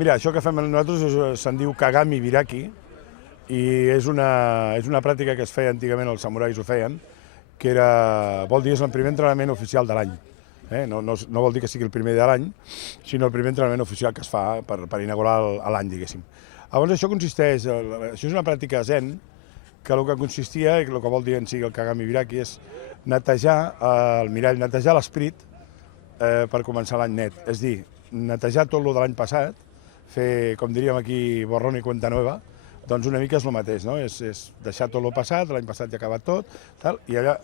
Mira, això que fem nosaltres se'n diu Kagami Biraki i és una pràctica que es feia antigament, els samurais ho feien, que vol dir és el primer entrenament oficial de l'any. No vol dir que sigui el primer de l'any, sinó el primer entrenament oficial que es fa per inaugurar l'any, diguéssim. Llavors això consisteix, això és una pràctica zen, que el que consistia, i el que vol dir en si el Kagami Biraki, és netejar el mirall, netejar l'esperit per començar l'any net. És dir, netejar tot el de l'any passat, fer, com diríem aquí, borrón i cuenta nueva, doncs una mica és el mateix, no? És deixar tot el passat, l'any passat ja ha acabat tot, i allà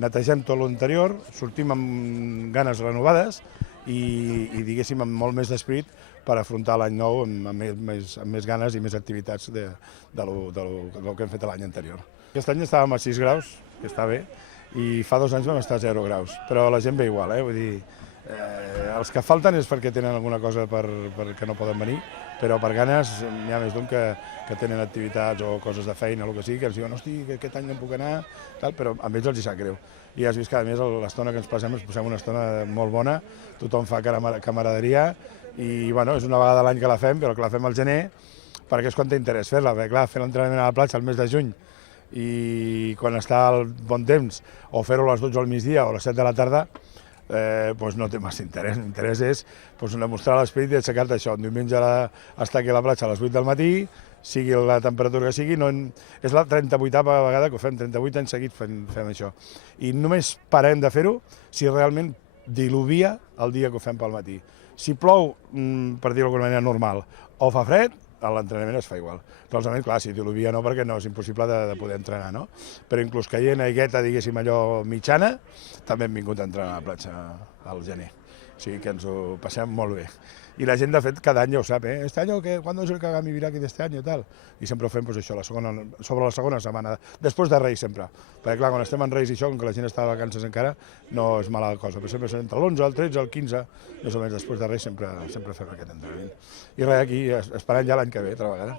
netegem tot l'anterior, sortim amb ganes renovades i diguéssim amb molt més d'esperit per afrontar l'any nou amb més ganes i més activitats del que hem fet l'any anterior. Aquest any estàvem a 6 graus, que està bé, i fa 2 anys vam estar a 0 graus, però la gent ve igual, vull dir, els que falten és perquè tenen alguna cosa que no poden venir, però per ganes n'hi ha més d'un que tenen activitats o coses de feina o el que sigui, que ens diuen, hosti, que aquest any no puc anar, però a ells els hi sap greu. I has vist que a més l'estona que ens passem una estona molt bona, tothom fa camaraderia i bueno, és una vegada a l'any que la fem, però que la fem al gener perquè és quan té interès fer-la, perquè clar, fer l'entrenament a la platja al mes de juny i quan està el bon temps, o fer-ho a les 12 al migdia o a les 7 de la tarda, no té massa interès. L'interès és demostrar l'esperit i aixecar-te això. Un diumenge estar aquí a la platja a les 8 del matí, sigui la temperatura que sigui, és la 38a vegada que ho fem, 38 anys seguits fem això. I només parem de fer-ho si realment diluvia el dia que ho fem pel matí. Si plou, per dir-ho d'alguna manera, normal, o fa fred, l'entrenament es fa igual. Realment, clar, si diluvia no, perquè no és impossible de poder entrenar, no? Però inclús caient aigueta, diguéssim, allò mitjana, també hem vingut a entrenar a la platja al gener. O sigui que ens ho passem molt bé. I la gent, de fet, cada any ja ho sap, ¿Este año cuándo es el Kagami Biraki de este año i tal? I sempre ho fem, això, sobre la segona setmana, després de Reis, sempre. Perquè, clar, quan estem en Reis i això, com que la gent està de vacances encara, no és mala cosa, però sempre entre l'11, el 13, el 15, més o menys després de Reis, sempre fem aquest entrenament. I res, aquí, esperant ja l'any que ve, altra vegada.